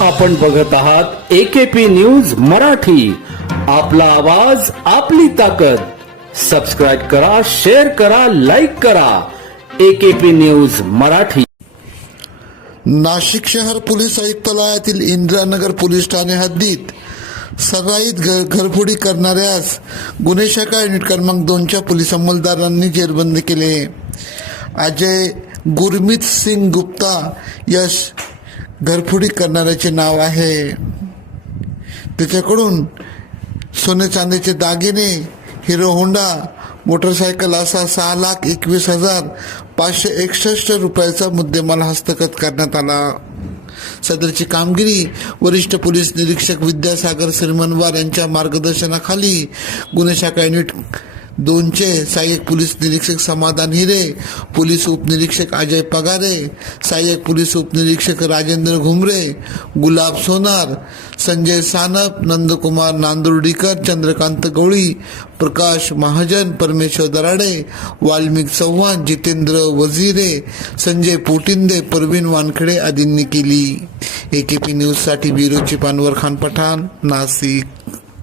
आपण बघत आहात एकेपी न्यूज मराठी. आपला आवाज आपली ताकद. सबस्क्राईब करा शेअर करा लाईक करा. AKP news Marathi. नाशिक शहर पोलीस आयुक्तालयातील इंदिरानगर पोलीस ठाणे हद्दीत सराईत घर घरफोडी करणाऱ्यास गुन्हे शाखा युनिट क्रमांक दोनच्या पोलीस अंमलदारांनी जेरबंद केले. अजय गुरमीत सिंग गुप्ता यश घरफोडी करणाऱ्याचे नाव आहे. त्याच्याकडून सोने चांदीचे दागिने हिरो होंडा मोटरसायकल असा सहा लाख एकवीस हजार पाचशे एकसष्ट रुपयाचा मुद्देमाल हस्तगत करण्यात आला. सदरची कामगिरी वरिष्ठ पोलीस निरीक्षक विद्यासागर श्रीमनवार यांच्या मार्गदर्शनाखाली गुन्हे शाखा युनिट दोनचे सहाय्यक पोलीस निरीक्षक समाधान हिरे पोलीस उपनिरीक्षक अजय पगारे सहाय्यक पोलीस उपनिरीक्षक राजेंद्र घुमरे गुलाब सोनार संजय सानप नंदकुमार नांदुर्डीकर चंद्रकांत गवळी प्रकाश महाजन परमेश्वर दराडे वाल्मिक चव्हाण जितेंद्र वझिरे संजय पोटिंदे परवीन वानखडे आदींनी केली. एकेपी न्यूजसाठी ब्युरो चिपानवर खान पठाण नाशिक.